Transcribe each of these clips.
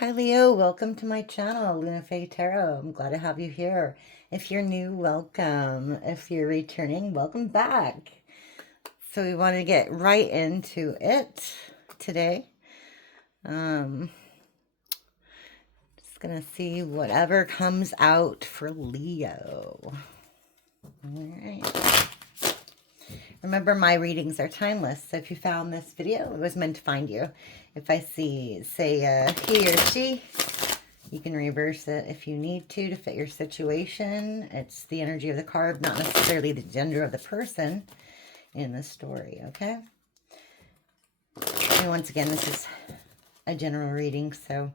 Hi Leo, welcome to my channel, LunaFae Tarot. I'm glad to have you here. If you're new, welcome. If you're returning, welcome back. So we want to get right into it today. Just gonna see whatever comes out for Leo. All right. Remember, my readings are timeless, so if you found this video, it was meant to find you. If I say he or she, you can reverse it if you need to fit your situation. It's the energy of the card, not necessarily the gender of the person in the story, okay? And once again, this is a general reading, so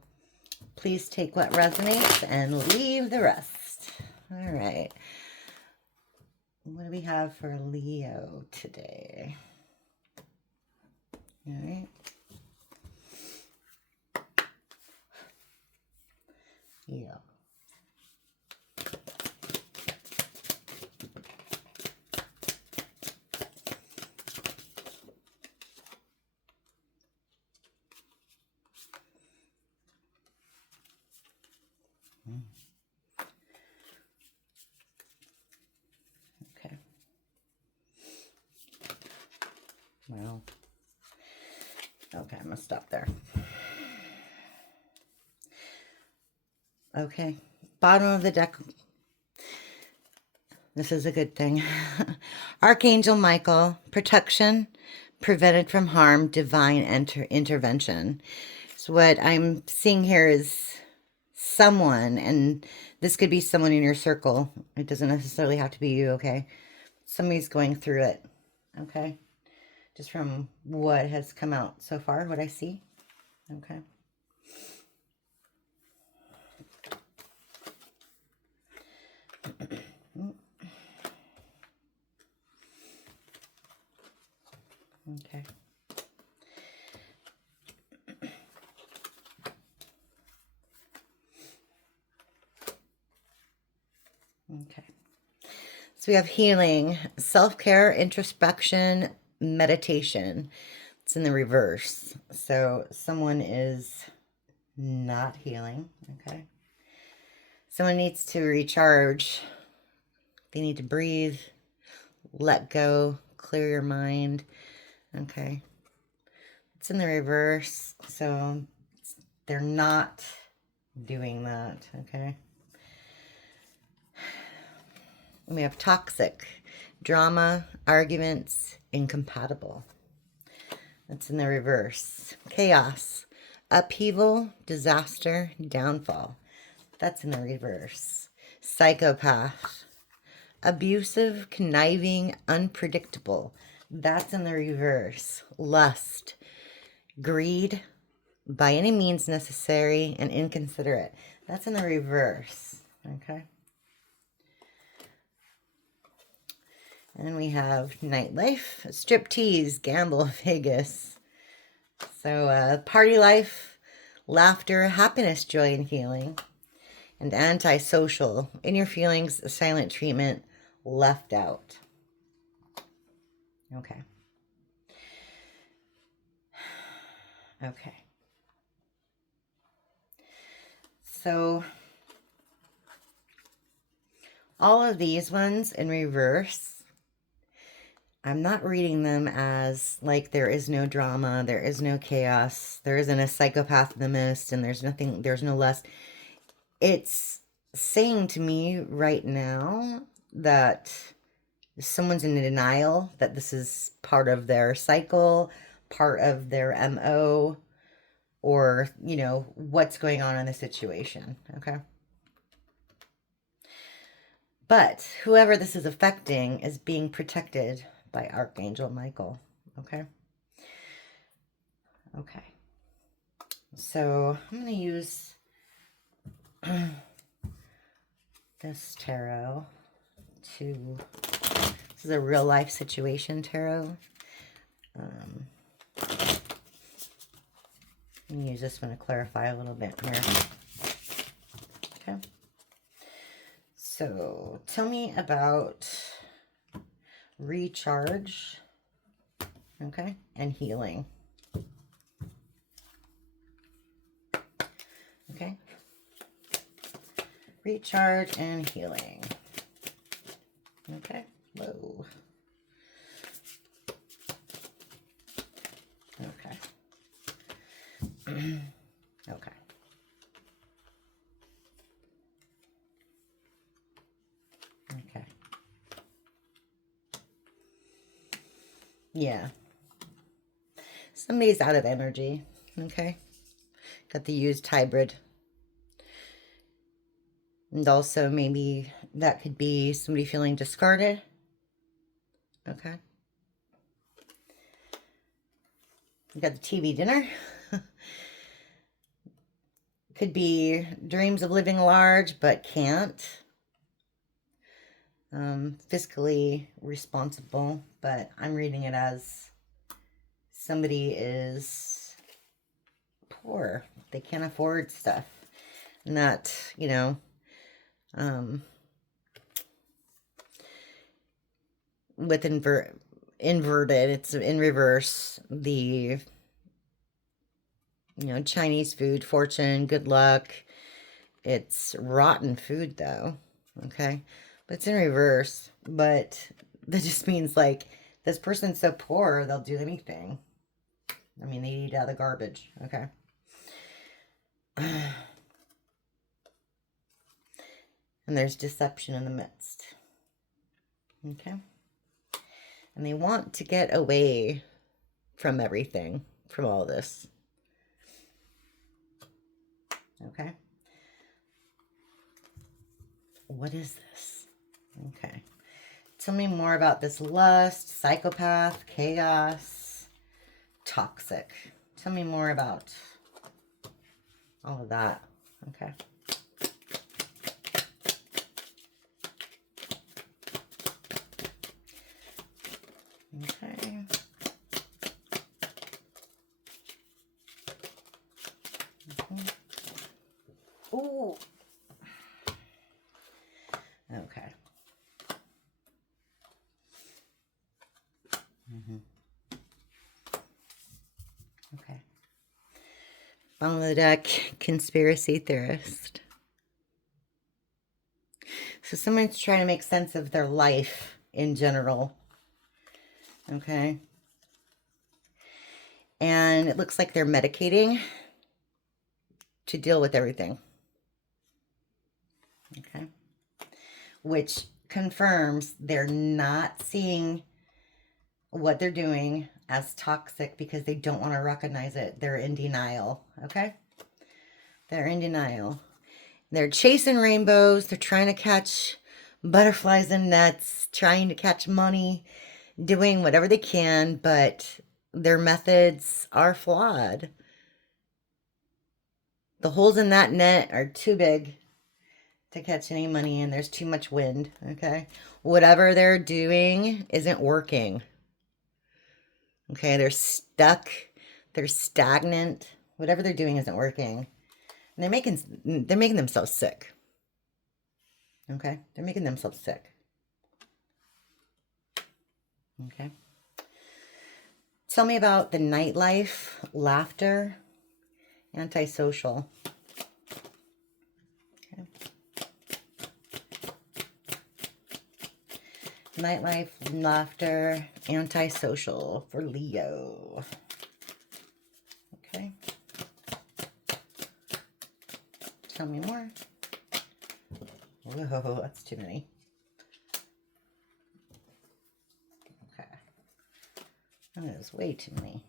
please take what resonates and leave the rest. All right. What do we have for Leo today? All right. Yeah. Okay. Well. Okay, I'm gonna stop there. Okay. Bottom of the deck. This is a good thing. Archangel Michael, protection, prevented from harm, divine intervention. So what I'm seeing here is someone, and this could be someone in your circle. It doesn't necessarily have to be you, okay? Somebody's going through it, okay? Just from what has come out so far, what I see, okay? Okay. Okay. So we have healing, self-care, introspection, meditation. It's in the reverse. So someone is not healing, okay? Someone needs to recharge. They need to breathe, let go, clear your mind, okay? It's in the reverse, so they're not doing that, okay? We have toxic, drama, arguments, incompatible. That's in the reverse. Chaos, upheaval, disaster, downfall. That's in the reverse. Psychopath, abusive, conniving, unpredictable. That's in the reverse. Lust, greed, by any means necessary, and inconsiderate. That's in the reverse, okay? And we have nightlife, striptease, gamble, Vegas. So party life, laughter, happiness, joy, and healing. And antisocial, in your feelings, silent treatment, left out. Okay. Okay. So all of these ones in reverse, I'm not reading them as like there is no drama, there is no chaos, there isn't a psychopath in the midst, and there's nothing, there's no lust. It's saying to me right now that someone's in denial that this is part of their cycle, part of their MO, or, you know, what's going on in the situation, okay? But whoever this is affecting is being protected by Archangel Michael, okay? Okay. So I'm going to use this tarot to, this is a real life situation tarot. I'm going to use this one to clarify a little bit here. Okay. So tell me about recharge, okay, and healing. Okay. Recharge and healing. Okay. Whoa. Okay. Okay. Okay. Yeah. Somebody's out of energy. Okay. Got the used hybrid. And also maybe that could be somebody feeling discarded. Okay. We got the TV dinner. Could be dreams of living large, but can't. Fiscally responsible, but I'm reading it as somebody is poor. They can't afford stuff. Not, you know, with inverted, it's in reverse. The, you know, Chinese food, fortune, good luck. It's rotten food though. Okay. But it's in reverse. But that just means like this person's so poor, they'll do anything. I mean, they eat out of the garbage. Okay. And there's deception in the midst. Okay. And they want to get away from everything, from all this. Okay. What is this? Okay. Tell me more about this lust, psychopath, chaos, toxic. Tell me more about all of that. Okay. Okay. Ooh. Okay. Okay. Bottom of the deck, conspiracy theorist. So someone's trying to make sense of their life in general. Okay. And it looks like they're medicating to deal with everything. Okay. Which confirms they're not seeing what they're doing as toxic because they don't want to recognize it. They're in denial. Okay. They're in denial. They're chasing rainbows. They're trying to catch butterflies in nets, trying to catch money, doing whatever they can, but their methods are flawed. The holes in that net are too big to catch any money, and there's too much wind. Okay. Whatever they're doing isn't working. Okay. They're stuck. They're stagnant. Whatever they're doing isn't working. And they're making themselves sick. Okay. They're making themselves sick. Okay. Tell me about the nightlife, laughter, antisocial. Okay. Nightlife, laughter, antisocial for Leo. Okay. Tell me more. Whoa, that's too many. Okay. That is way too many.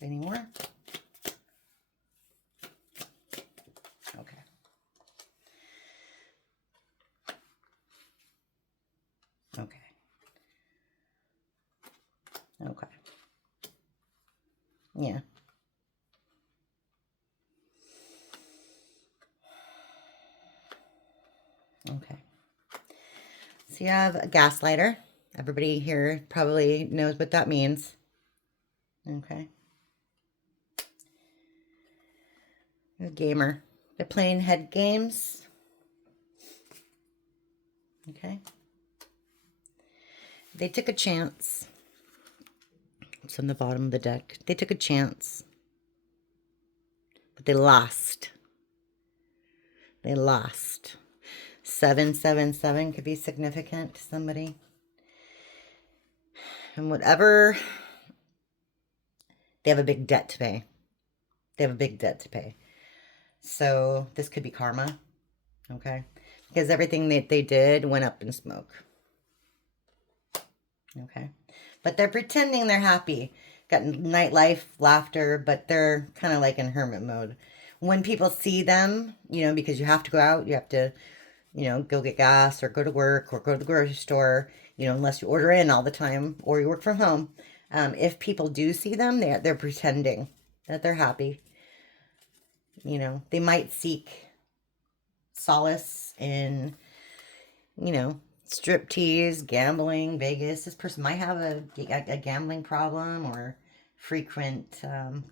Any more? Okay. Okay. Okay. Yeah. Okay. So you have a gaslighter. Everybody here probably knows what that means. Okay. A gamer. They're playing head games. Okay. They took a chance It's on the bottom of the deck. They took a chance, but they lost. They lost. 777 could be significant to somebody. And whatever, they have a big debt to pay. They have a big debt to pay. So this could be karma, okay? Because everything that they did went up in smoke. Okay? But they're pretending they're happy. Got nightlife, laughter, but they're kind of like in hermit mode. When people see them, you know, because you have to go out, you have to, you know, go get gas or go to work or go to the grocery store, you know, unless you order in all the time or you work from home. If people do see them, they're pretending that they're happy. You know, they might seek solace in, you know, striptease, gambling, Vegas. This person might have a gambling problem or frequent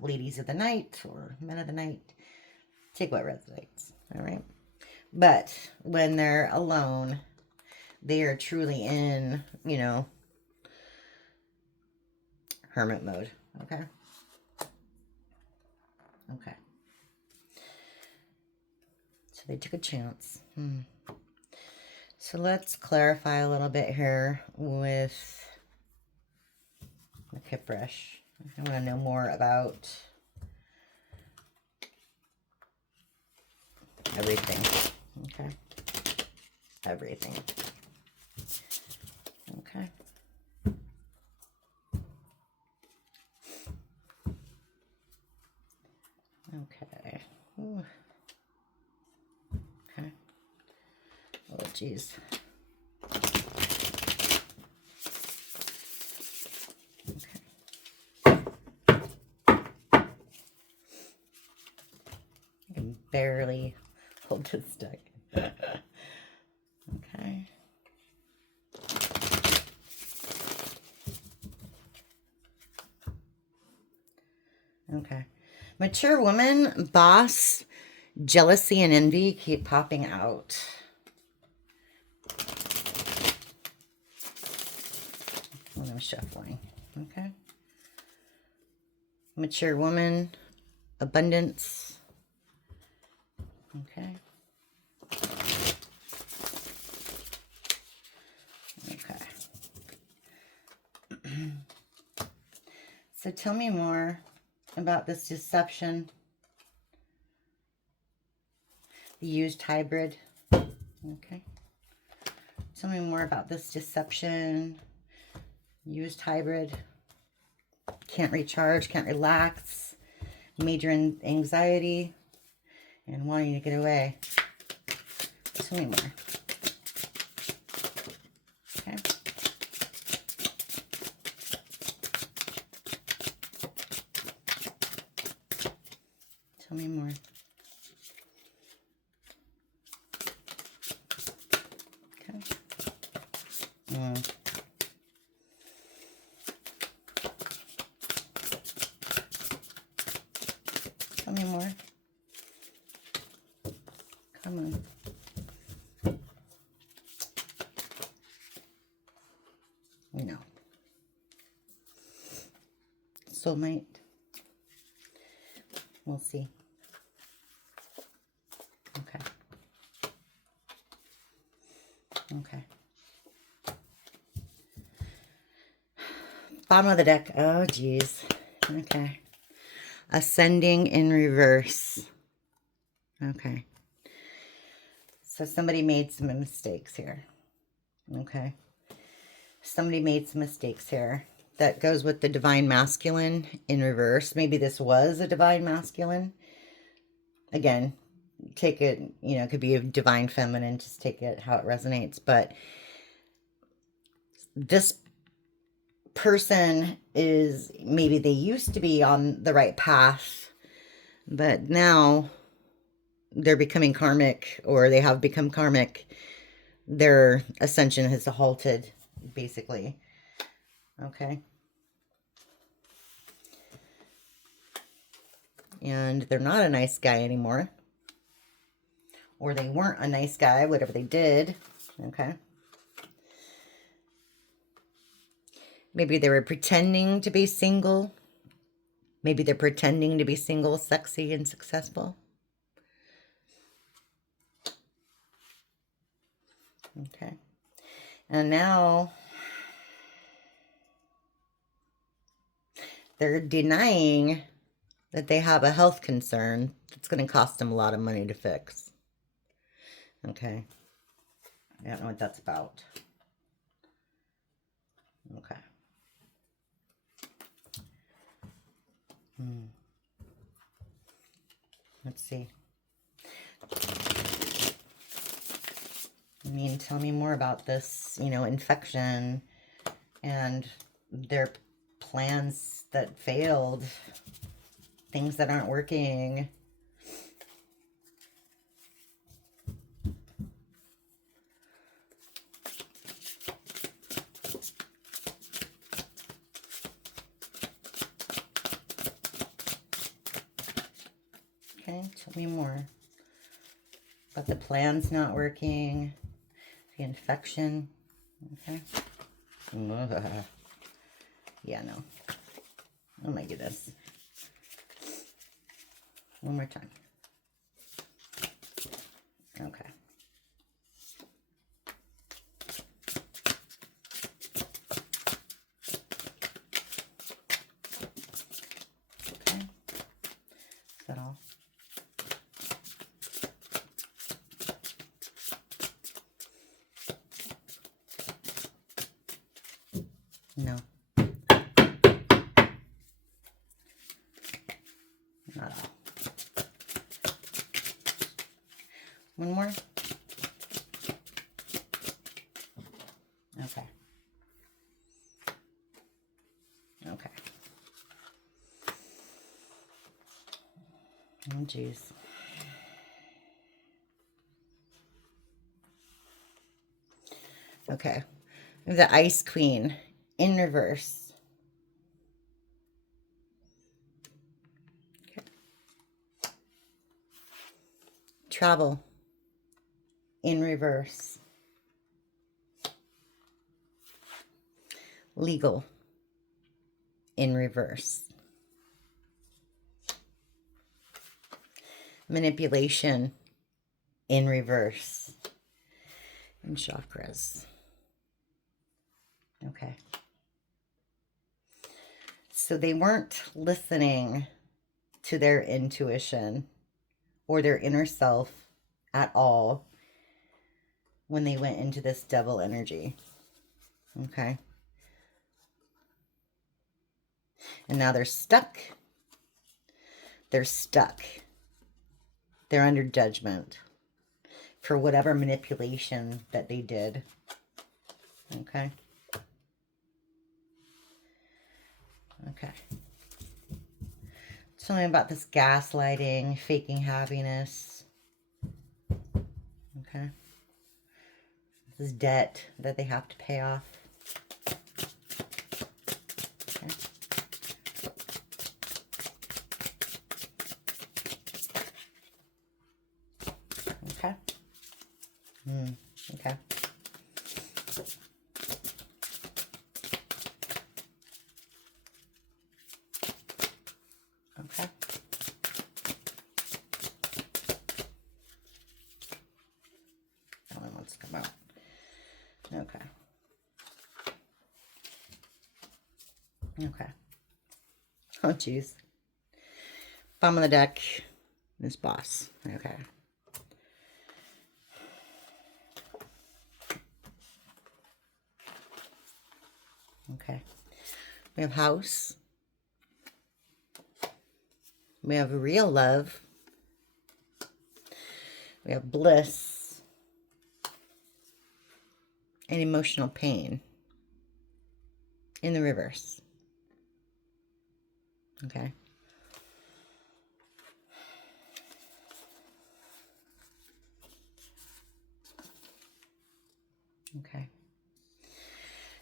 ladies of the night or men of the night. Take what resonates, all right? But when they're alone, they are truly in, you know, hermit mode, okay? Okay. So they took a chance. So let's clarify a little bit here with the kip brush. I want to know more about everything. Okay. Everything. Okay. Okay. Ooh. Okay. Oh, geez. I can barely hold this deck. Okay. Okay. Mature woman, boss, jealousy and envy keep popping out. When I'm shuffling. Okay. Mature woman, abundance. Okay. Okay. So tell me more about this deception. The used hybrid. Okay. Tell me more about this deception. Used hybrid. Can't recharge, can't relax. Major anxiety. And wanting to get away. Tell me more. Okay. Tell me more. Okay. Tell me more. Come on. No. Soulmate. We'll see. Okay. Okay. Bottom of the deck. Oh, geez. Okay. Ascending in reverse. Okay. So somebody made some mistakes here. Okay. Somebody made some mistakes here. That goes with the divine masculine in reverse. Maybe this was a divine masculine. Again, take it, you know, it could be a divine feminine. Just take it how it resonates. But this person is, maybe they used to be on the right path, but now they're becoming karmic, or they have become karmic. Their ascension has halted, basically. Okay. And they're not a nice guy anymore. Or they weren't a nice guy, whatever they did. Okay. Maybe they were pretending to be single. Maybe they're pretending to be single, sexy, and successful. Okay. And now they're denying that they have a health concern that's going to cost them a lot of money to fix. Okay. I don't know what that's about. Okay. Let's see. I mean, tell me more about this, you know, infection and their plans that failed, things that aren't working. Okay, tell me more about the plans not working, the infection. Okay. Yeah, no. Oh my goodness. One more time. Okay. Okay. Is that all? No. Not all. One more? Okay. Okay. Oh, geez. Okay. The Ice Queen in reverse. Okay. Travel in reverse. Legal in reverse. Manipulation in reverse. And chakras. Okay. So they weren't listening to their intuition or their inner self at all when they went into this devil energy. Okay. And now they're stuck. They're stuck. They're under judgment for whatever manipulation that they did. Okay. Okay. Tell me about this gaslighting, faking happiness. Okay. This debt that they have to pay off. Okay. Okay. Okay. Okay. That one wants to come out. Okay. Okay. Oh, jeez. Bottom of the deck is boss. Okay. Okay. We have house. We have real love. We have bliss. And emotional pain. In the reverse. Okay. Okay.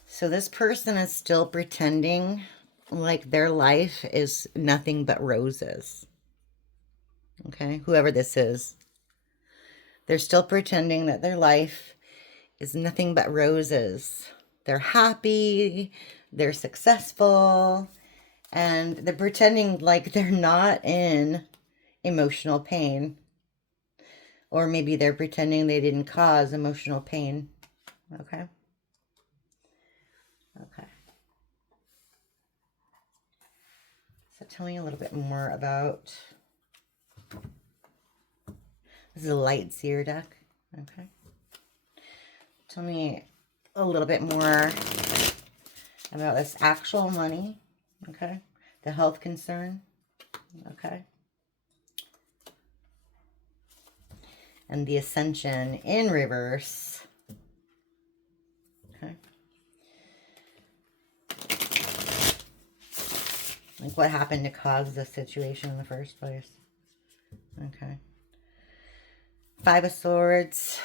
So this person is still pretending like their life is nothing but roses. Okay, whoever this is. They're still pretending that their life is nothing but roses. They're happy. they're successful, and they're pretending like they're not in emotional pain. Or maybe they're pretending they didn't cause emotional pain. Okay? Okay. So tell me a little bit more about... This is a light seer deck. Okay. Tell me a little bit more about this actual money. Okay. The health concern. Okay. And the ascension in reverse. Okay. Like what happened to cause this situation in the first place? Okay. Five of Swords.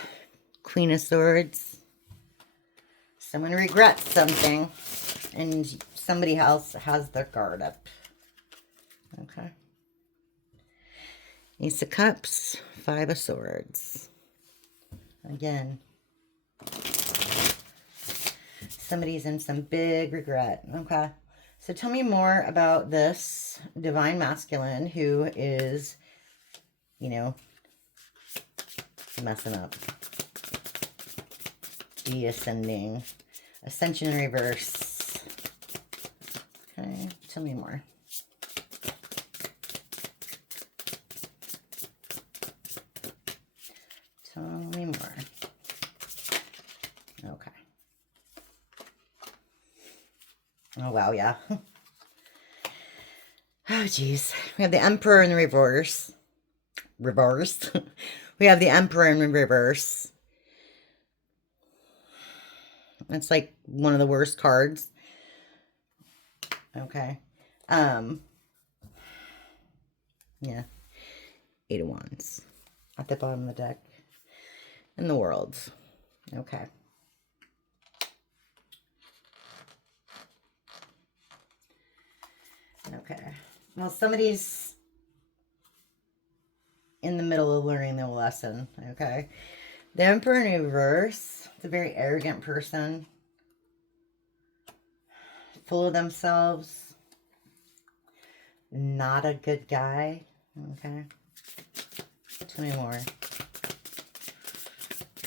Queen of Swords. Someone regrets something. And somebody else has their guard up. Okay. Ace of Cups. Five of Swords. Again. Somebody's in some big regret. Okay. So tell me more about this divine masculine who is, you know, messing up. Descending. Ascension in reverse. Okay. Tell me more. Tell me more. Okay. Oh, wow, yeah. Oh, geez. We have the Emperor in the reverse. Reverse. We have the Emperor in reverse. It's like one of the worst cards. Okay. Yeah. Eight of Wands. At the bottom of the deck. In the world. Okay. Okay. Well, somebody's in the middle of learning the lesson. Okay. The Emperor in reverse. It's a very arrogant person. Full of themselves. Not a good guy. Okay. Tell me more.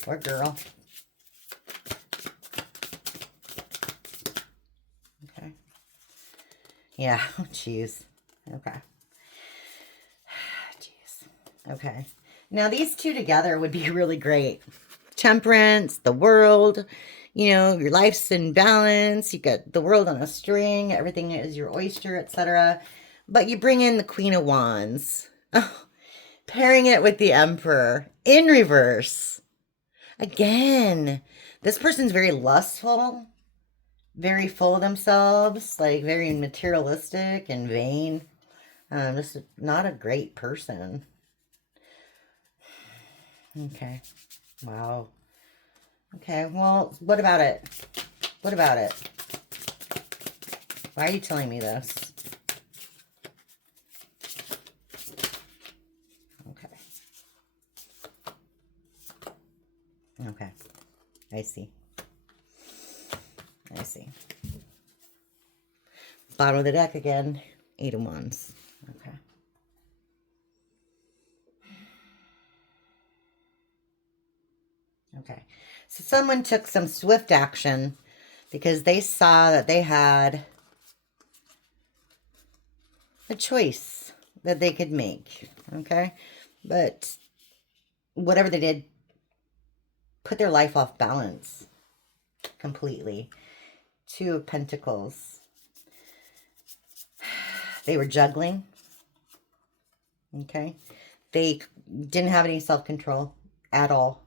Or girl. Okay. Yeah. Oh, jeez. Okay. Jeez. Okay. Now, these two together would be really great. Temperance, the world, you know, your life's in balance. You got the world on a string. Everything is your oyster, etc. But you bring in the Queen of Wands. Oh, pairing it with the Emperor in reverse. Again, this person's very lustful, very full of themselves, like very materialistic and vain. Just not a great person. Okay. Wow. Okay, well, what about it? What about it? Why are you telling me this? Okay. Okay. I see. I see. Bottom of the deck again. Eight of Wands. Okay. Okay. So someone took some swift action because they saw that they had a choice that they could make. Okay. But whatever they did, put their life off balance completely. Two of Pentacles. They were juggling. Okay. They didn't have any self-control at all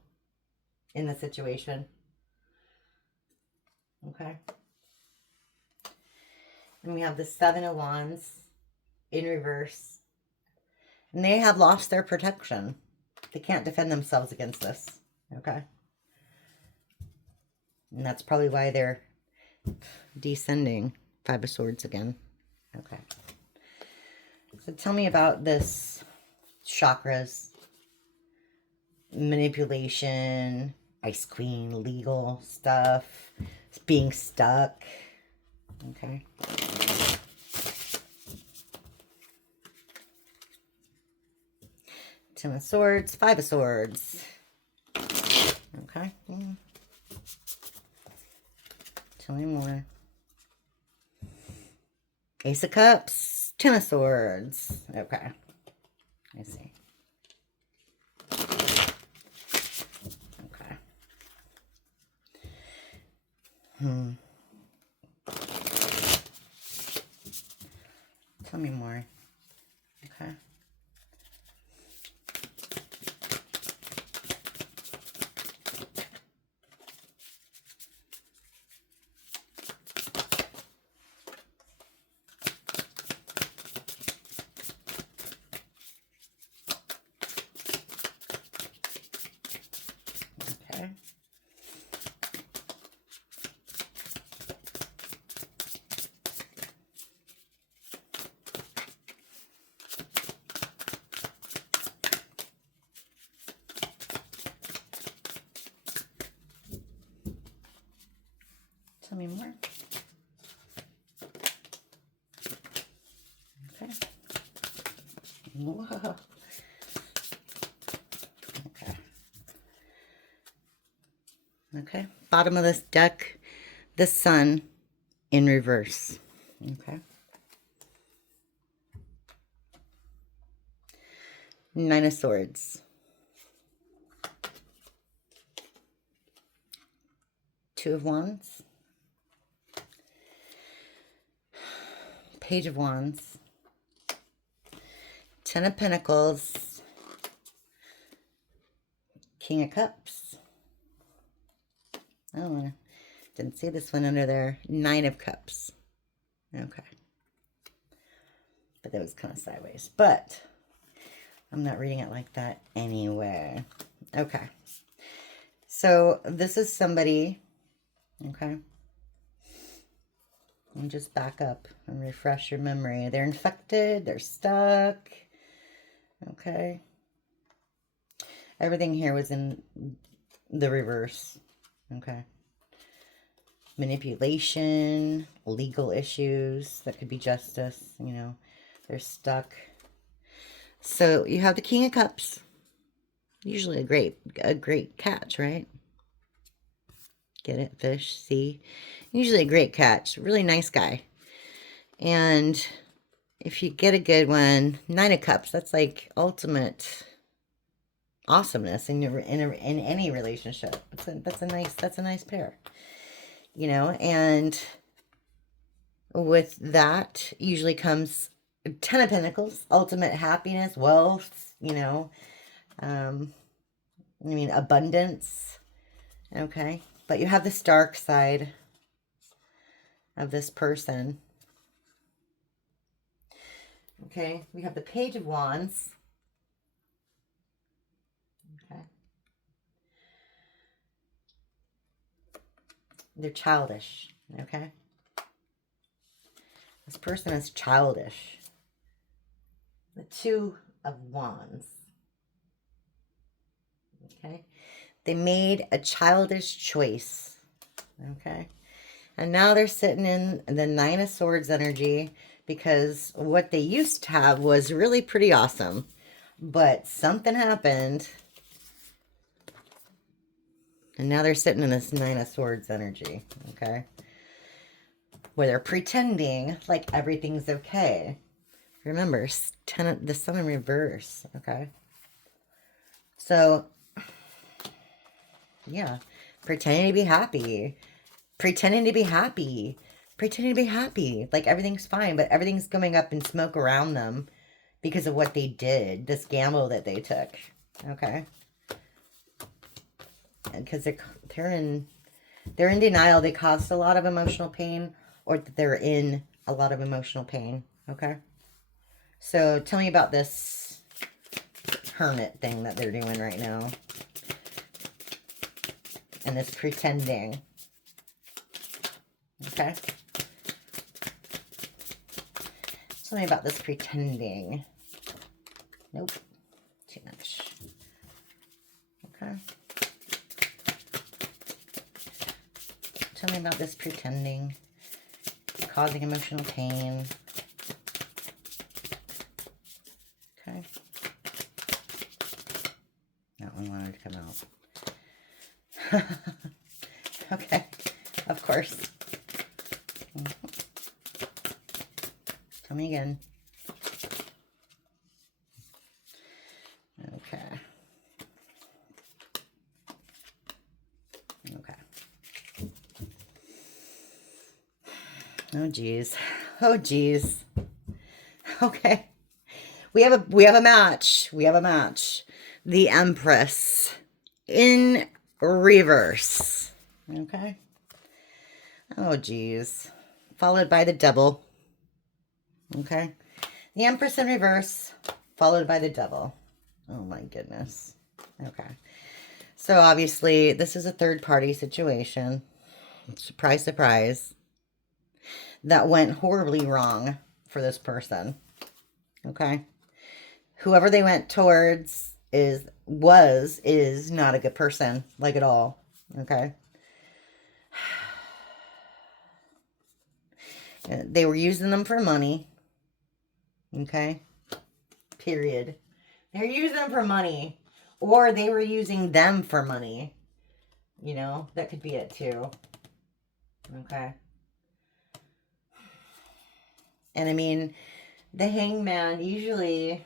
in the situation. Okay. And we have the Seven of Wands in reverse. And they have lost their protection. They can't defend themselves against this. Okay. And that's probably why they're descending. Five of Swords again. Okay. So tell me about this chakras, manipulation, Ice Queen, legal stuff, being stuck. Okay. Ten of Swords, Five of Swords. Okay. Tell me more. Ace of Cups, Ten of Swords. Okay. I see. Okay. Tell me more. Okay. Okay. Tell me more. Okay. Whoa. Okay. Okay. Bottom of this deck, the Sun in reverse. Okay. Nine of Swords. Two of Wands. Page of Wands. Ten of Pentacles. King of Cups. Oh, didn't see this one under there. Nine of Cups. Okay. But that was kind of sideways. But I'm not reading it like that anyway. Okay. So this is somebody. Okay. And just back up and refresh your memory. They're infected. They're stuck. Okay. Everything here was in the reverse. Okay. Manipulation, legal issues. That could be justice, you know. They're stuck. So you have the King of Cups. Usually a great catch, right? Get it? Fish, see? Usually a great catch. Really nice guy. And if you get a good one, Nine of Cups, that's like ultimate awesomeness in any relationship. That's a nice pair. You know, and with that usually comes Ten of Pentacles, ultimate happiness, wealth, you know, I mean abundance. Okay. But you have this dark side of this person. Okay, we have the Page of Wands. Okay. They're childish, okay? This person is childish. The Two of Wands. Okay. They made a childish choice. Okay. And now they're sitting in the Nine of Swords energy because what they used to have was really pretty awesome. But something happened. And now they're sitting in this Nine of Swords energy. Okay. Where they're pretending like everything's okay. Remember, the Sun in reverse. Okay. So, yeah. Pretending to be happy. Pretending to be happy. Pretending to be happy. Like everything's fine, but everything's coming up in smoke around them because of what they did. This gamble that they took. Okay. Because they're in denial. They caused a lot of emotional pain, or they're in a lot of emotional pain. Okay. So tell me about this hermit thing that they're doing right now. And this pretending. Okay. Tell me about this pretending. Nope. Too much. Okay. Tell me about this pretending. causing emotional pain. Okay. That one wanted to come out. Okay, of course. Tell me again. Okay. Okay. Oh geez. Oh geez. Okay. We have a match. We have a match. The Empress in reverse. Okay. Oh geez. Followed by the Devil. Okay. The Empress in reverse, followed by the Devil. Oh my goodness. Okay. So obviously this is a third party situation. Surprise, surprise. That went horribly wrong for this person. Okay. Whoever they went towards is not a good person, like at all. Okay. They were using them for money. Okay. Period. They're using them for money. Or they were using them for money. You know, that could be it too. Okay. And I mean, the Hangman usually,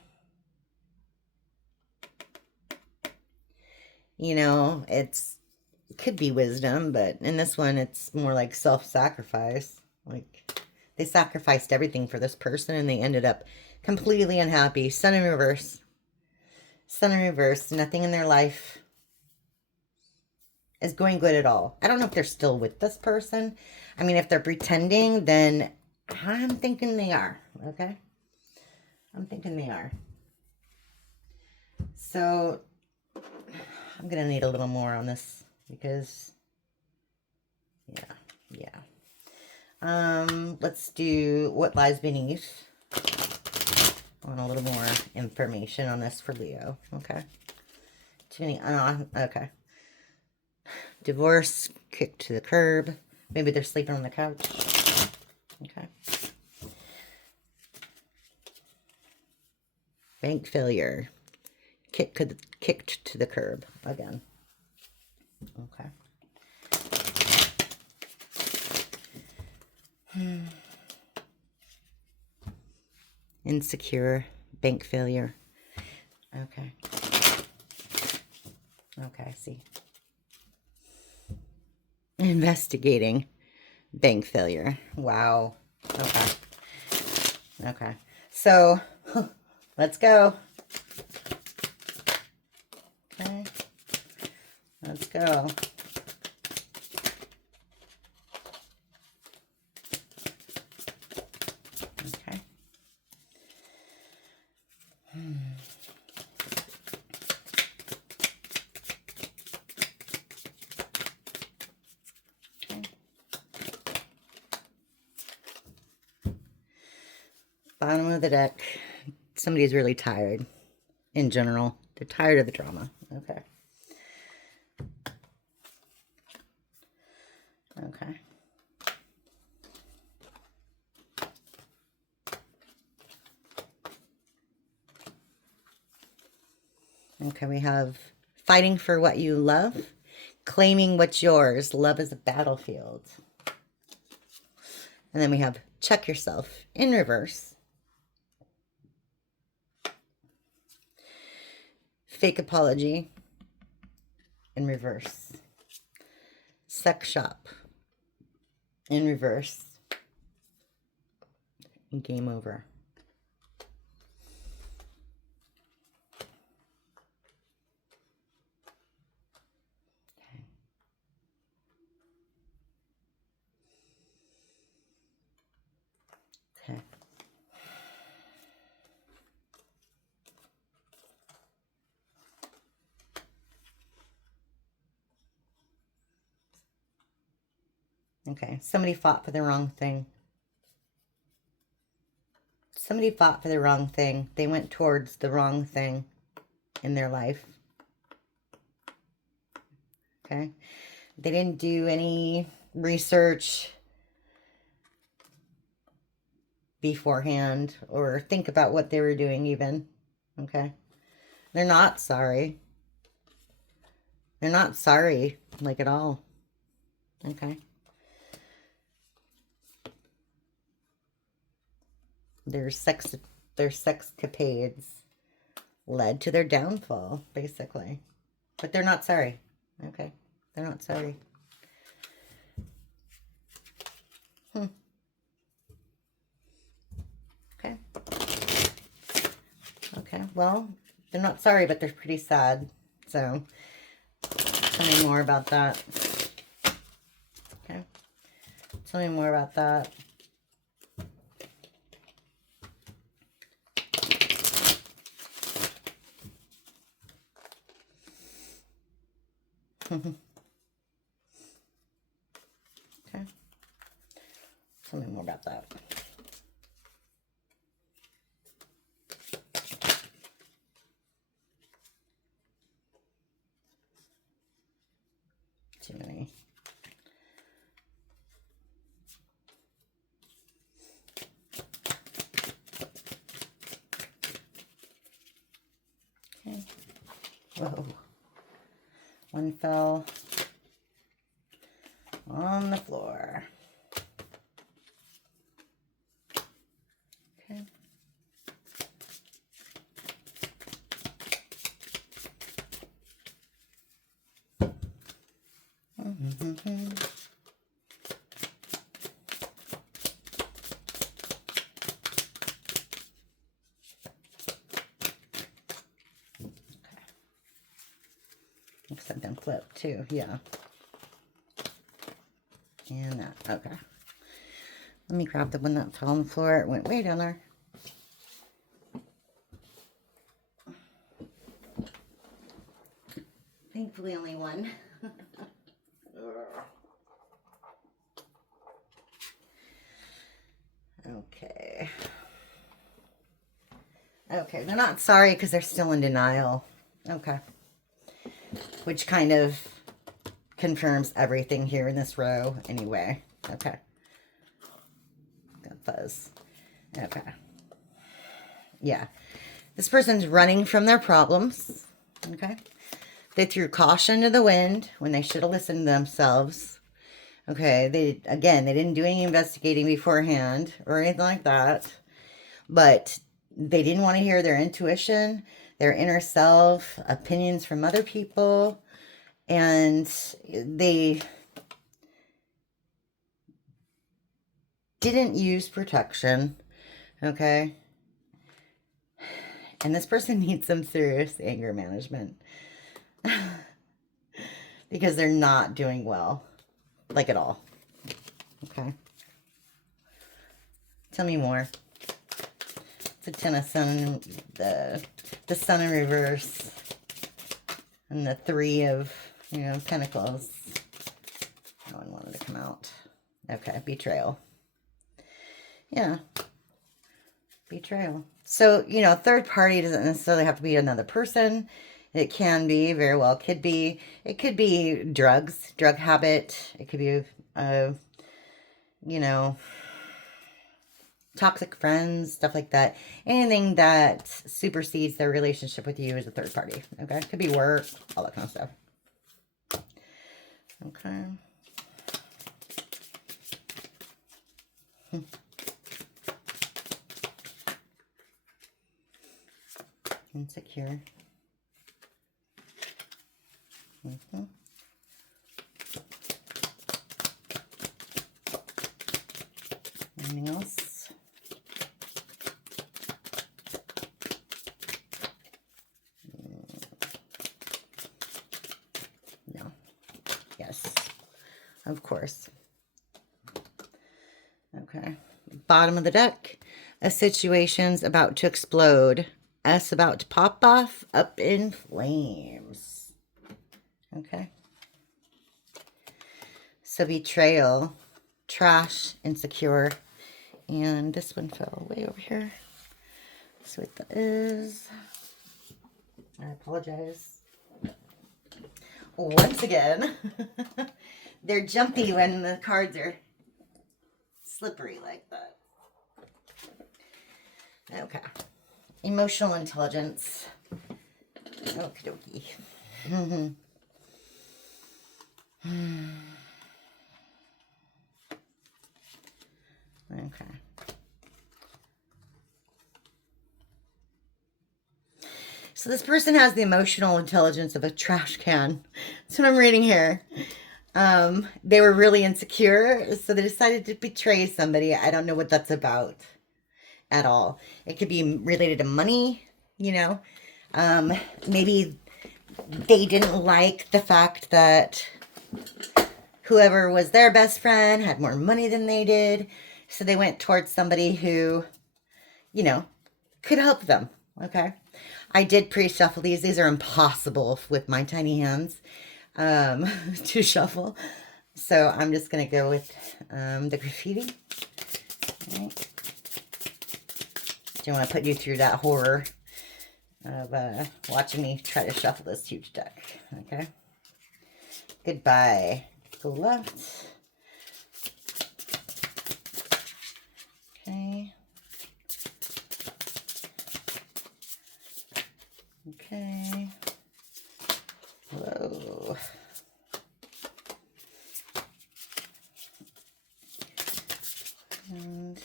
you know, it could be wisdom, but in this one, it's more like self-sacrifice. Like, they sacrificed everything for this person and they ended up completely unhappy. Sun in reverse. Sun in reverse. Nothing in their life is going good at all. I don't know if they're still with this person. I mean, if they're pretending, then I'm thinking they are. Okay? I'm thinking they are. So, I'm going to need a little more on this because, yeah. Let's do what lies beneath. I want a little more information on this for Leo. Okay. Too many. Okay. Divorce, kicked to the curb. Maybe they're sleeping on the couch. Okay. Bank failure. Kicked to the curb again. Okay. Insecure. Bank failure. Okay. Okay, I see. Investigating bank failure. Wow. Okay. Okay. So, let's go. Okay. Let's go. Okay. Bottom of the deck. Somebody's really tired. In general, they're tired of the drama. Okay. Okay. Okay, we have fighting for what you love, claiming what's yours. Love is a battlefield. And then we have check yourself in reverse. Fake apology in reverse. Sex shop in reverse. And game over. Okay. Okay, somebody fought for the wrong thing. Somebody fought for the wrong thing. They went towards the wrong thing in their life. Okay. They didn't do any research. beforehand or think about what they were doing even. Okay. They're not sorry. They're not sorry, like, at all. Okay. Their sexcapades led to their downfall, basically. But they're not sorry. Okay. They're not sorry. Okay. Okay. Well, they're not sorry, but they're pretty sad. So, tell me more about that. Okay. Tell me more about that. Okay. Tell me more about that. Too many. Okay. Whoa. One fell on the floor. Okay. Looks like them flipped too, yeah. And that, okay. Let me grab the one that fell on the floor. It went way down there. Thankfully only one. Okay. Okay, they're not sorry because they're still in denial. Okay. Which kind of confirms everything here in this row anyway. Okay. Got fuzz. Okay. Yeah. This person's running from their problems. Okay. They threw caution to the wind when they should have listened to themselves. Okay. They didn't do any investigating beforehand or anything like that. But they didn't want to hear their intuition, their inner self, opinions from other people. And they didn't use protection. Okay. And this person needs some serious anger management. Because they're not doing well. Like, at all. Okay. Tell me more. It's a Ten of Sun, the Sun in reverse. And the Three of, Pentacles. No one wanted to come out. Okay, betrayal. Yeah. Betrayal. So, third party doesn't necessarily have to be another person. It can be, very well could be. It could be drugs, drug habit. It could be, toxic friends, stuff like that. Anything that supersedes their relationship with you as a third party. Okay? Could be work, all that kind of stuff. Okay. Insecure. Anything else? No. Yes. Of course. Okay. Bottom of the deck. A situation's about to explode. S about to pop off, up in flames. Okay. So betrayal, trash, insecure. And this one fell way over here. So what that is. I apologize. Once again. They're jumpy when the cards are slippery like that. Okay. Emotional intelligence. Okie dokie. Okay. So this person has the emotional intelligence of a trash can. That's what I'm reading here. They were really insecure, so they decided to betray somebody. I don't know what that's about at all. It could be related to money, you know. Maybe they didn't like the fact that whoever was their best friend had more money than they did. So they went towards somebody who, you know, could help them. Okay. I did pre-shuffle these. These are impossible with my tiny hands to shuffle. So I'm just going to go with the graffiti. Okay. Don't want to put you through that horror of watching me try to shuffle this huge deck. Okay. Goodbye. Go left. Okay. Okay. Whoa. And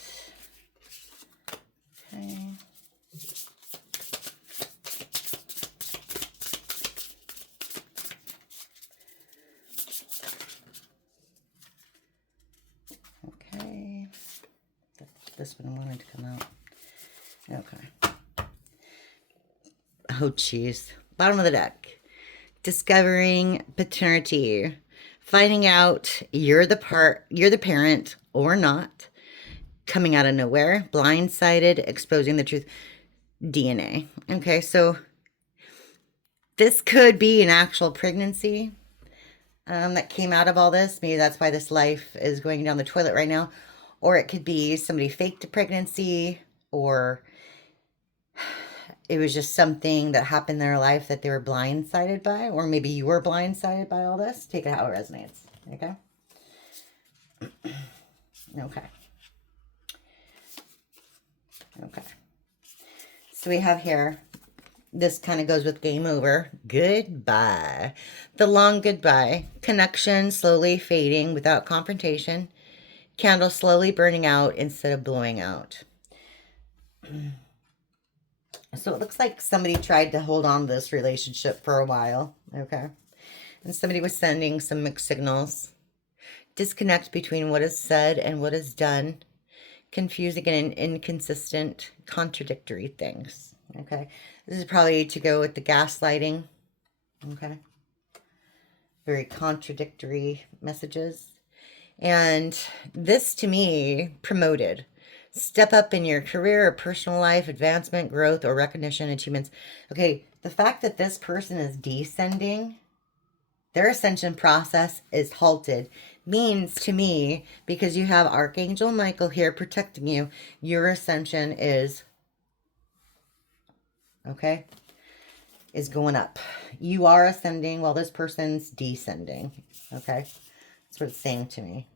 okay. Okay. This one wanted to come out. Okay. Oh, geez. Bottom of the deck. Discovering paternity. Finding out you're the parent or not. Coming out of nowhere. Blindsided. Exposing the truth. DNA. Okay, so this could be an actual pregnancy that came out of all this. Maybe that's why this life is going down the toilet right now. Or it could be somebody faked a pregnancy, or it was just something that happened in their life that they were blindsided by, or maybe you were blindsided by all this. Take it how it resonates. Okay? Okay. Okay. So we have here, this kind of goes with game over. Goodbye. The long goodbye. Connection slowly fading without confrontation. Candle slowly burning out instead of blowing out. So it looks like somebody tried to hold on to this relationship for a while. Okay. And somebody was sending some mixed signals. Disconnect between what is said and what is done. Confusing and inconsistent, contradictory things. Okay. This is probably to go with the gaslighting. Okay. Very contradictory messages. And this, to me, promoted. Step up in your career or personal life, advancement, growth, or recognition, achievements. Okay, the fact that this person is descending, their ascension process is halted, means to me, because you have Archangel Michael here protecting you, your ascension is, okay, is going up. You are ascending while this person's descending. Okay, that's what it's saying to me.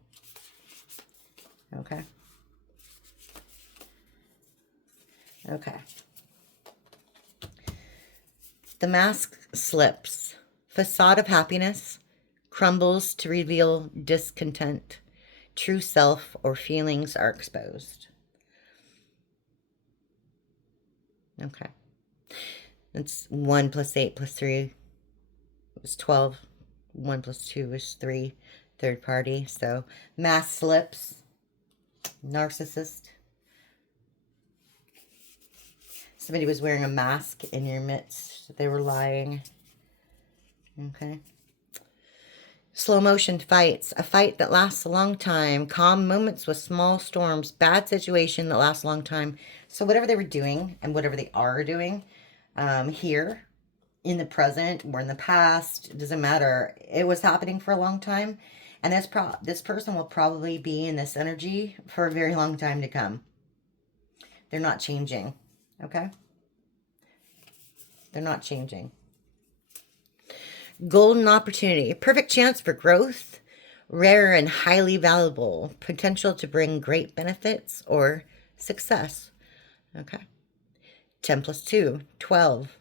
Okay. Okay. The mask slips. Facade of happiness crumbles to reveal discontent. True self or feelings are exposed. Okay. It's 1 plus 8 plus 3 was 12. 1 plus 2 is 3. Third party. So mask slips. Narcissist. Somebody was wearing a mask in your midst. They were lying. Okay. Slow motion fights. A fight that lasts a long time. Calm moments with small storms. Bad situation that lasts a long time. So whatever they were doing and whatever they are doing here in the present or in the past, it doesn't matter. It was happening for a long time. And this person will probably be in this energy for a very long time to come. They're not changing. Okay? They're not changing. Golden opportunity. Perfect chance for growth. Rare and highly valuable. Potential to bring great benefits or success. Okay. 10 plus 2, 12.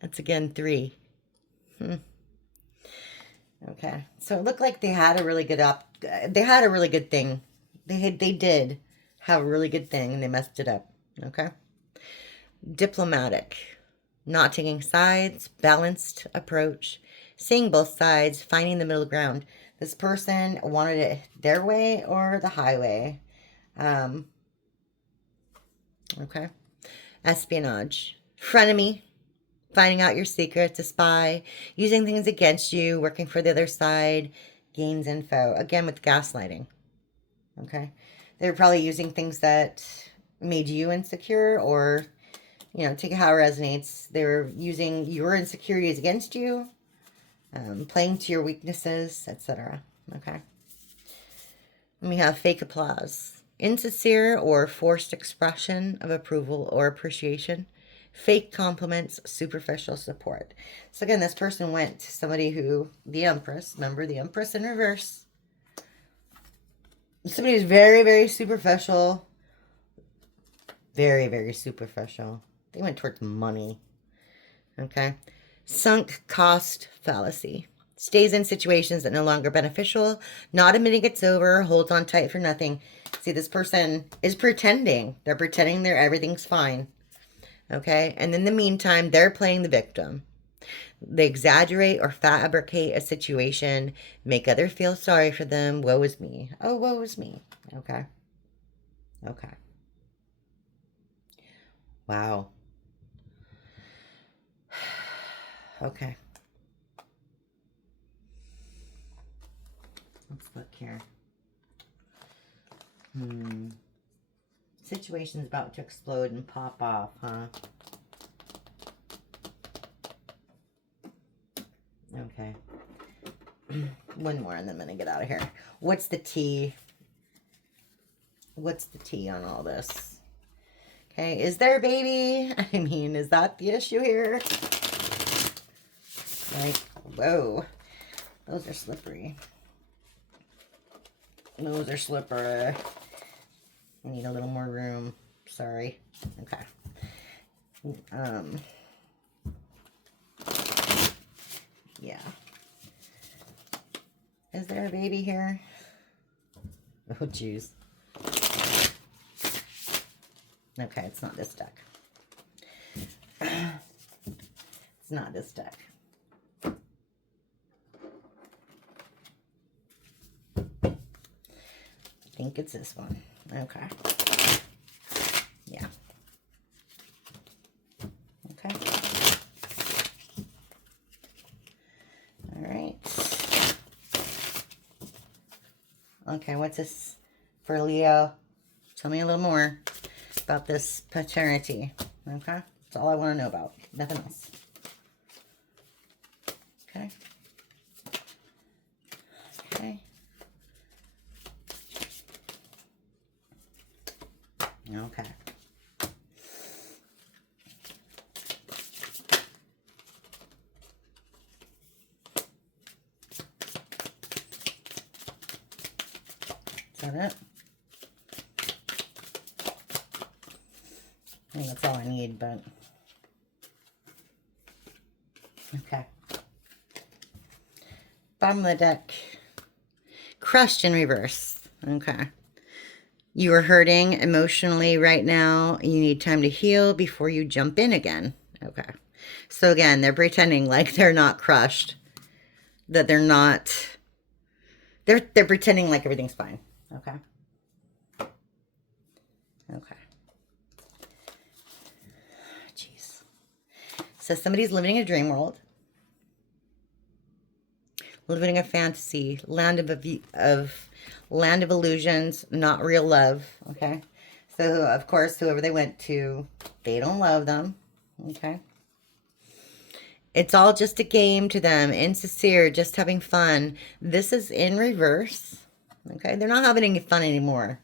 That's again 3. Okay, so it looked like they had a really good thing. They did have a really good thing, and they messed it up. Okay. Diplomatic, not taking sides, balanced approach, seeing both sides, finding the middle ground. This person wanted it their way or the highway. Okay. Espionage, frenemy, finding out your secrets, a spy, using things against you, working for the other side, gains info. Again, with gaslighting. Okay. They're probably using things that made you insecure, or, you know, take it how it resonates. They're using your insecurities against you, playing to your weaknesses, etc. Okay. And we have fake applause. Insincere or forced expression of approval or appreciation. Fake compliments, superficial support. So again, this person went to somebody who, the Empress, remember the Empress in reverse. Somebody who's very, very superficial. Very, very superficial. They went towards money. Okay. Sunk cost fallacy. Stays in situations that no longer beneficial, not admitting it's over, holds on tight for nothing. See, this person is pretending. They're pretending everything's fine. Okay? And in the meantime, they're playing the victim. They exaggerate or fabricate a situation, make others feel sorry for them. Woe is me. Oh, woe is me. Okay. Okay. Wow. Okay. Let's look here. Situation's about to explode and pop off, huh? Okay. One more and then I'm going to get out of here. What's the tea? What's the tea on all this? Okay, is there a baby? I mean, is that the issue here? Like, whoa. Those are slippery. Those are slippery. I need a little more room. Sorry. Okay. Yeah. Is there a baby here? Oh, jeez. Okay, it's not this deck. It's not this deck. I think it's this one. Okay. Yeah. Okay. All right. Okay, what's this for Leo? Tell me a little more about this paternity. Okay? That's all I want to know about. Nothing else. Okay. Okay. Okay. Is that it? I think that's all I need, but... Okay. Bottom of the deck. Crushed in reverse. Okay. You are hurting emotionally right now. You need time to heal before you jump in again. Okay. So again, they're pretending like they're not crushed. That they're not... They're pretending like everything's fine. Okay. Okay. Jeez. So somebody's living in a dream world. Living a fantasy. Land of illusions, not real love. Okay. So, of course, whoever they went to, they don't love them. Okay. It's all just a game to them. Insincere, just having fun. This is in reverse. Okay. They're not having any fun anymore.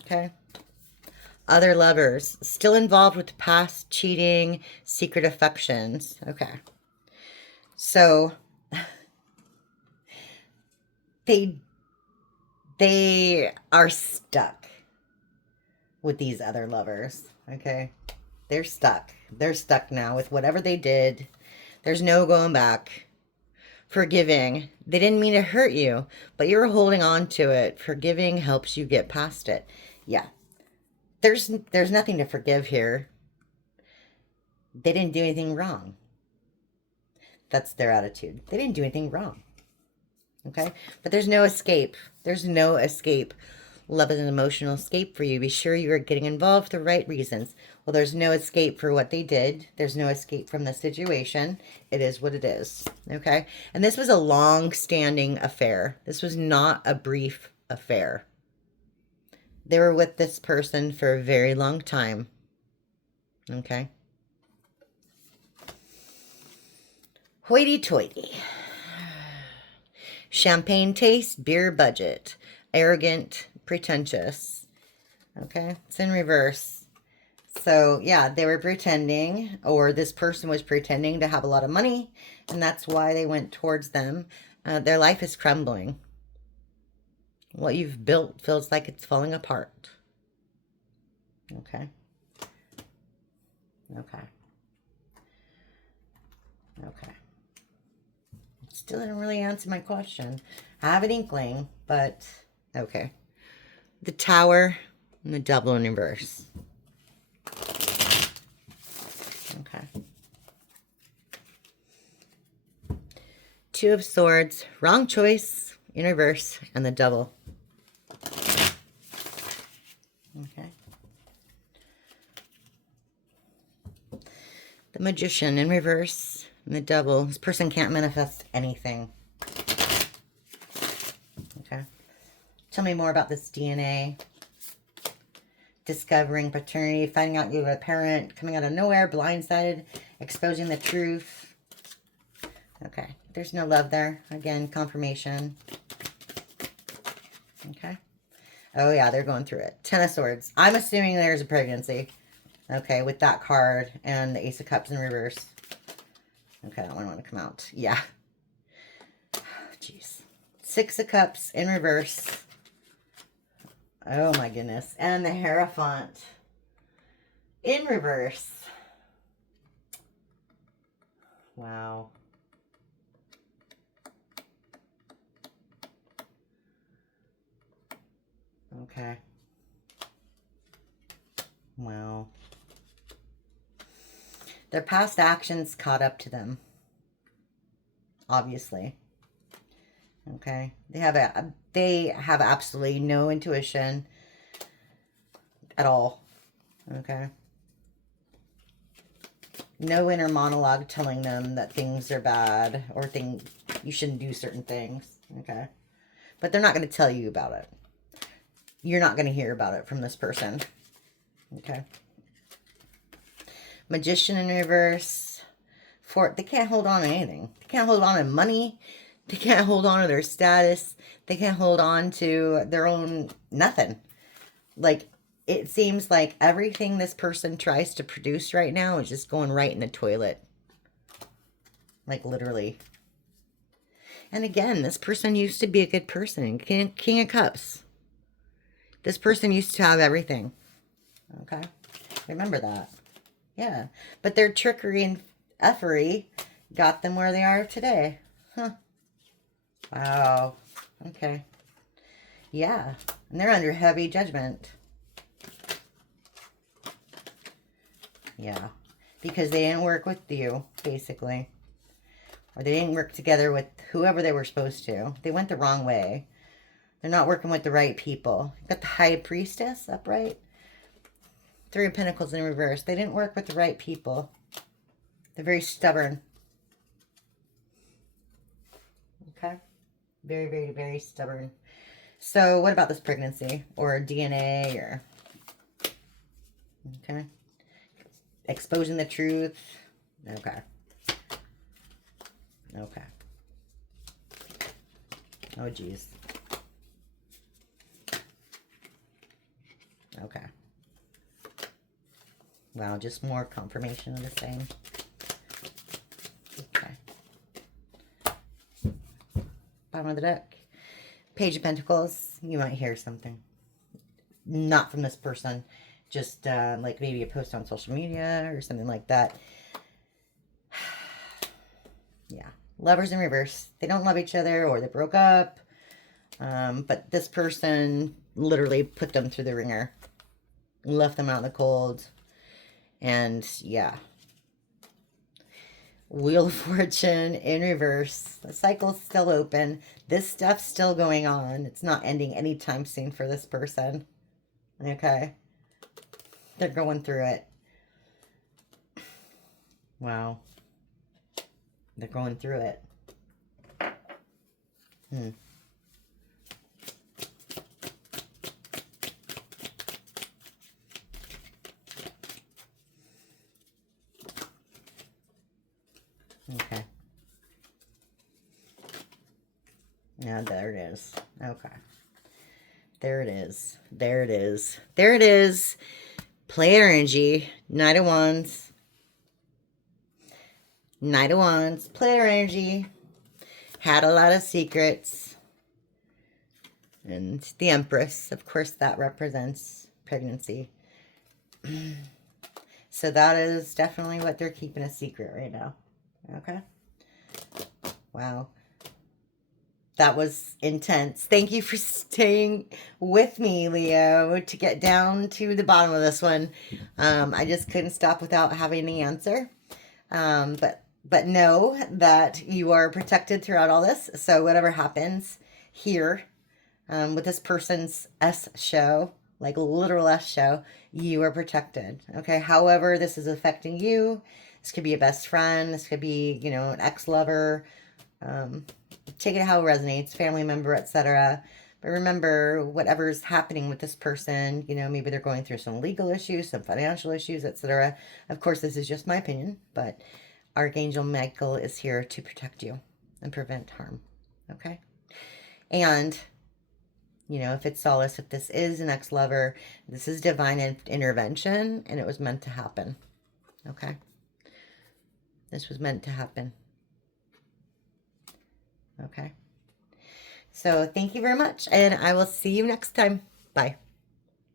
Okay. Other lovers. Still involved with past cheating, secret affections. Okay. So, they are stuck. with these other lovers, okay? They're stuck. They're stuck now with whatever they did. There's no going back. Forgiving. They didn't mean to hurt you, but you're holding on to it. Forgiving helps you get past it. Yeah. There's nothing to forgive here. They didn't do anything wrong. That's their attitude. They didn't do anything wrong. Okay? But there's no escape. There's no escape. Love is an emotional escape for you. Be sure you are getting involved for the right reasons. Well, there's no escape for what they did. There's no escape from the situation. It is what it is. Okay? And this was a long-standing affair. This was not a brief affair. They were with this person for a very long time. Okay? Hoity-toity. Champagne taste, beer budget. Arrogant, pretentious. Okay? It's in reverse. So, yeah, they were pretending, or this person was pretending to have a lot of money, and that's why they went towards them. Their life is crumbling. What you've built feels like it's falling apart. Okay? Okay. Okay. Still didn't really answer my question. I have an inkling, but okay. The Tower and the Double in reverse. Okay. Two of Swords, wrong choice in reverse, and the Double. Okay. The Magician in reverse. And the Double. This person can't manifest anything. Okay. Tell me more about this DNA. Discovering paternity. Finding out you have a parent. Coming out of nowhere. Blindsided. Exposing the truth. Okay. There's no love there. Again, confirmation. Okay. Oh, yeah. They're going through it. Ten of Swords. I'm assuming there's a pregnancy. Okay. With that card. And the Ace of Cups in reverse. Okay, that one want to come out. Yeah. Jeez. Six of Cups in reverse. Oh my goodness. And the Hierophant in reverse. Wow. Okay. Wow. Their past actions caught up to them. Obviously. Okay. They have absolutely no intuition at all. Okay. No inner monologue telling them that things are bad or you shouldn't do certain things. Okay. But they're not going to tell you about it. You're not going to hear about it from this person. Okay. Magician in reverse. They can't hold on to anything. They can't hold on to money. They can't hold on to their status. They can't hold on to their own nothing. Like, it seems like everything this person tries to produce right now is just going right in the toilet. Like, literally. And again, this person used to be a good person. King of Cups. This person used to have everything. Okay? Remember that. Yeah. But their trickery and effery got them where they are today. Huh. Wow. Okay. Yeah. And they're under heavy judgment. Yeah. Because they didn't work with you, basically. Or they didn't work together with whoever they were supposed to. They went the wrong way. They're not working with the right people. Got the High Priestess upright. Three of Pentacles in reverse. They didn't work with the right people. They're very stubborn. Okay? Very, very, very stubborn. So, what about this pregnancy? Or DNA? Or... Okay. Exposing the truth. Okay. Okay. Oh, geez. Okay. Wow, just more confirmation of the same. Okay. Bottom of the deck. Page of Pentacles. You might hear something. Not from this person. just like maybe a post on social media or something like that. Yeah, lovers in reverse. They don't love each other, or they broke up. But this person literally put them through the ringer, left them out in the cold. And yeah, Wheel of Fortune in reverse. The cycle's still open. This stuff's still going on. It's not ending anytime soon for this person. Okay. They're going through it. Wow. They're going through it. Okay. Yeah, there it is. Okay. There it is. There it is. There it is. Player energy. Knight of Wands. Knight of Wands. Player energy. Had a lot of secrets. And the Empress. Of course, that represents pregnancy. So that is definitely what they're keeping a secret right now. Okay. Wow. That was intense. Thank you for staying with me, Leo, to get down to the bottom of this one. I just couldn't stop without having the answer. But know that you are protected throughout all this. So whatever happens here with this person's S show, like literal S show, you are protected. Okay. However, this is affecting you. This could be a best friend. This could be, you know, an ex-lover. Take it how it resonates, family member, etc. But remember, whatever's happening with this person, you know, maybe they're going through some legal issues, some financial issues, etc. Of course, this is just my opinion, but Archangel Michael is here to protect you and prevent harm. Okay? And, you know, if it's solace, if this is an ex-lover, this is divine intervention, and it was meant to happen. Okay? This was meant to happen. Okay. So thank you very much, and I will see you next time. Bye.